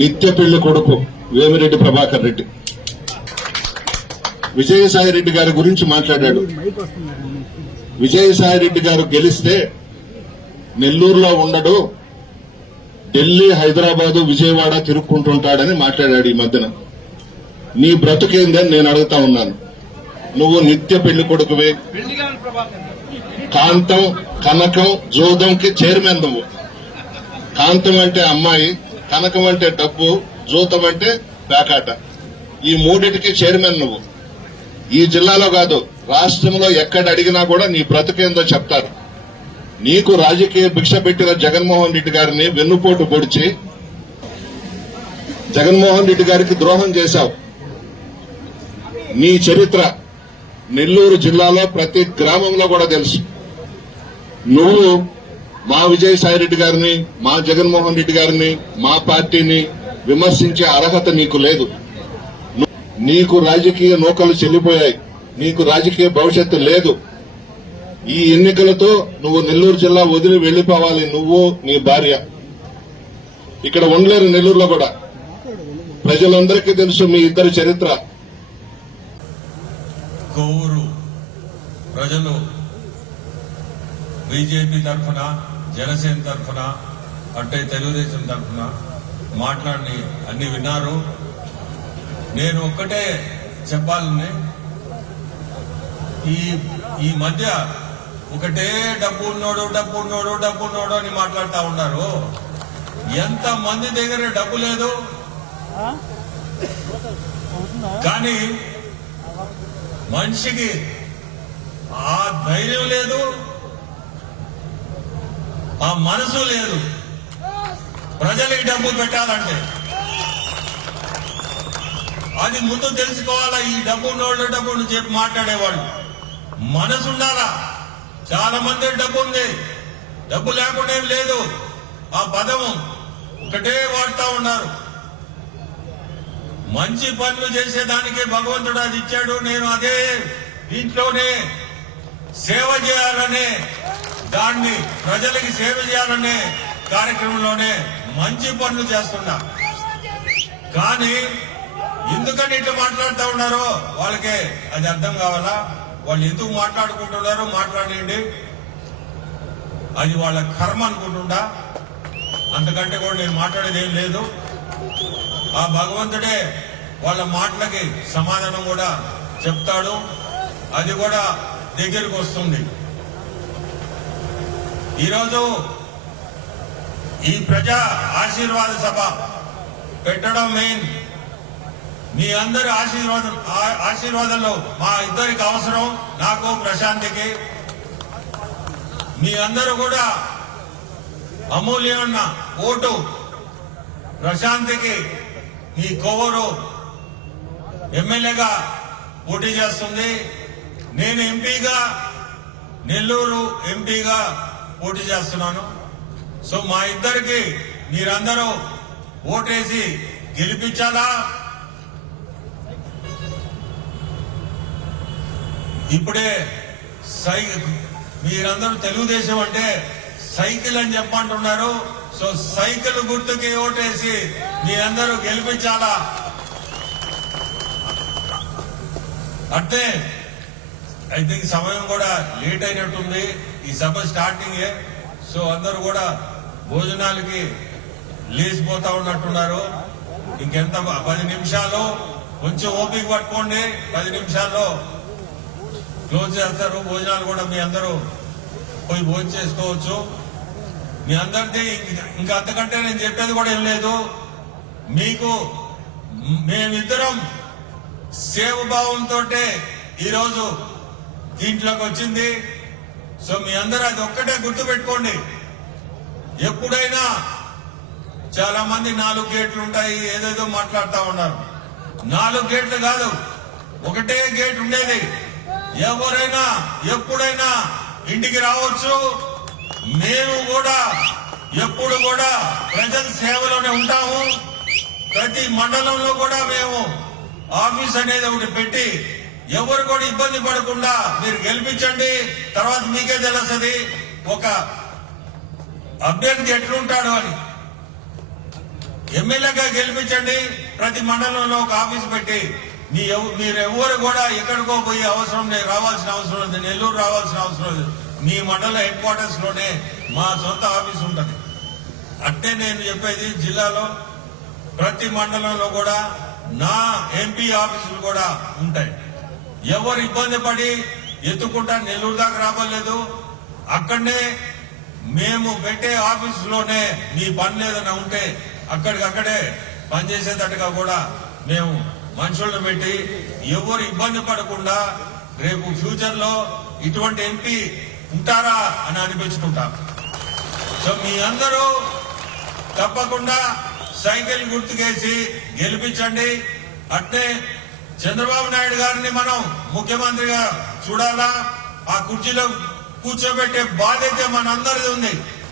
నిత్య పెళ్లి కొడుకు వేమిరెడ్డి ప్రభాకర్ రెడ్డి విజయసాయి రెడ్డి గారి గురించి మాట్లాడాడు. విజయసాయి రెడ్డి గారు గెలిస్తే నెల్లూరులో ఉండడు, ఢిల్లీ, హైదరాబాదు, విజయవాడ తిరుక్కుంటుంటాడని మాట్లాడాడు ఈ మధ్యన. నీ బ్రతుకేందని నేను అడుగుతా ఉన్నాను. నువ్వు నిత్య పెళ్లి కొడుకువే. కాంతం, కనకం, జోదంకి చైర్మన్ నువ్వు. కాంతం అంటే అమ్మాయి, కనకం అంటే డబ్బు, జోతం అంటే పేకాట. ఈ మూడింటికి చైర్మన్ నువ్వు. ఈ జిల్లాలో కాదు, రాష్ట్రంలో ఎక్కడ అడిగినా కూడా నీ బ్రతుకేందో చెప్తారు. నీకు రాజకీయ భిక్ష పెట్టిన జగన్మోహన్ రెడ్డి గారిని వెన్నుపోటు పొడిచి జగన్మోహన్ రెడ్డి గారికి ద్రోహం చేశావు. నీ చరిత్ర నెల్లూరు జిల్లాలో ప్రతి గ్రామంలో కూడా తెలుసు. నువ్వు మా విజయసాయి రెడ్డి గారిని, మా జగన్మోహన్ రెడ్డి గారిని, మా పార్టీని విమర్శించే అర్హత నీకు లేదు. నీకు రాజకీయ నూకలు చెల్లిపోయాయి. నీకు రాజకీయ భవిష్యత్తు లేదు. ఈ ఎన్నికలతో నువ్వు నెల్లూరు జిల్లా వదిలి వెళ్లిపోవాలి. నువ్వు, నీ భార్య ఇక్కడ ఉండలేరు. నెల్లూరులో కూడా ప్రజలందరికీ తెలుసు మీ ఇద్దరి చరిత్ర. కోవూరు ప్రజలు బీజేపీ తరఫున, జనసేన తరఫున, అంటే తెలుగుదేశం తరఫున మాట్లాడి అన్ని విన్నారు. నేను ఒక్కటే చెప్పాలని, ఈ మధ్య ఒకటే డబ్బు ఉన్నోడు అని మాట్లాడుతూ ఉన్నారు. ఎంత మంది దగ్గర డబ్బు లేదు, కానీ మనిషికి ఆ ధైర్యం లేదు, ఆ మనసు లేదు ప్రజలకి డబ్బు పెట్టాలంటే. అది ముందు తెలుసుకోవాలా. ఈ డబ్బు డబ్బును చెప్పి మాట్లాడేవాళ్ళు మనసు ఉండాలా. చాలా మంది డబ్బు ఉంది, డబ్బు లేకుండా ఏం లేదు. ఆ పదము ఒకటే వాడుతూ ఉన్నారు. మంచి పనులు చేసేదానికి భగవంతుడు అది ఇచ్చాడు. నేను అదే దీంట్లోనే సేవ చేయాలనే, దాన్ని ప్రజలకి సేవ చేయాలనే కార్యక్రమంలోనే మంచి పనులు చేస్తున్నా. కానీ ఎందుకని ఇట్లా మాట్లాడుతూ ఉన్నారో వాళ్ళకే అది అర్థం కావాలా. వాళ్ళు ఎందుకు మాట్లాడుకుంటున్నారో మాట్లాడండి, అది వాళ్ళ కర్మ అనుకుంటుండా. అంతకంటే కూడా నేను మాట్లాడేది ఏం లేదు. ఆ భగవంతుడే వాళ్ళ మాటలకి సమాధానం కూడా చెప్తాడు. అది కూడా దగ్గరికి వస్తుంది. ఈరోజు ఈ ప్రజా ఆశీర్వాద సభ పెట్టడం మెయిన్. మీ అందరి ఆశీర్వాదంలో మా ఇద్దరికి అవసరం, నాకు, ప్రశాంతికి. మీ అందరూ కూడా అమూల్యమైన ఓటు ప్రశాంతికి మీ కోవూరు ఎమ్మెల్యేగా పోటీ చేస్తుంది. నేను ఎంపీగా, నెల్లూరు ఎంపీగా పోటీ చేస్తున్నాను. సో మా ఇద్దరికి మీరందరూ ఓటేసి గెలిపించాలా. ఇప్పుడే మీరందరూ తెలుగుదేశం అంటే సైకిల్ అని చెప్పంటున్నారు. సో సైకిల్ గుర్తుకి ఓటేసి మీరందరూ గెలిపించాలా. అంటే ఐ థింక్ సమయం కూడా లేట్ అయినట్టుంది. ఈ సభ స్టార్టింగే. సో అందరూ కూడా భోజనాలకి లేచిపోతా ఉన్నట్టున్నారు. ఇంకెంత 10 నిమిషాలు, కొంచెం ఓపిక పట్టుకోండి. 10 నిమిషాల్లో క్లోజ్ చేస్తారు. భోజనాలు కూడా మీ అందరూ పోయి భోజనం చేసుకోవచ్చు. మీ అందరిది ఇంకా అంతకంటే నేను చెప్పేది కూడా ఏం లేదు. మీకు మేమిద్దరం సేవభావంతో ఈరోజు దీంట్లోకి వచ్చింది. సో మీ అందరూ అది ఒక్కటే గుర్తు పెట్టుకోండి. ఎప్పుడైనా చాలా మంది 4 గేట్లు ఉంటాయి ఏదేదో మాట్లాడుతూ ఉన్నారు. 4 గేట్లు కాదు, ఒకటే గేట్ ఉండేది. ఎవరైనా ఎప్పుడైనా ఇంటికి రావచ్చు. మేము కూడా ఎప్పుడు కూడా ప్రజల సేవలోనే ఉంటాము. ప్రతి మండలంలో కూడా మేము ఆఫీస్ అనేది ఒకటి పెట్టి ఎవరు కూడా ఇబ్బంది పడకుండా మీరు గెలిపించండి. తర్వాత మీకే తెలుస్తుంది ఒక అభ్యర్థి ఎట్లుంటాడు అని. ఎమ్మెల్యేగా గెలిపించండి. ప్రతి మండలంలో ఒక ఆఫీస్ పెట్టి మీరెవ్వరు కూడా ఎక్కడికో పోయి అవసరం లేదు, రావాల్సిన అవసరం లేదు, నెల్లూరు రావాల్సిన అవసరం లేదు. మీ మండల హెడ్ క్వార్టర్స్ లోనే మా సొంత ఆఫీస్ ఉంటది. అంటే నేను చెప్పేది జిల్లాలో ప్రతి మండలంలో కూడా నా ఎంపీ ఆఫీసులు కూడా ఉంటాయి. ఎవరు ఇబ్బంది పడి ఎత్తుకుంటా నెల్లూరు దాకా రాబోలేదు. అక్కడనే మేము పెట్టే ఆఫీసులోనే మీ పని ఏదైనా ఉంటే అక్కడికక్కడే పనిచేసేటట్టుగా కూడా మేము మనుషులను పెట్టి ఎవరు ఇబ్బంది పడకుండా రేపు ఫ్యూచర్ లో ఇటువంటి ఎంపీ ఉంటారా అని అనిపించుకుంటాం. సో మీ అందరూ తప్పకుండా సైకిల్ గుర్తుకేసి గెలిపించండి. అట్నే చంద్రబాబు నాయుడు గారిని మనం ముఖ్యమంత్రిగా చూడాలా. ఆ కుర్చీలో కూర్చోబెట్టే బాధ్యత మనందరిది ఉంది.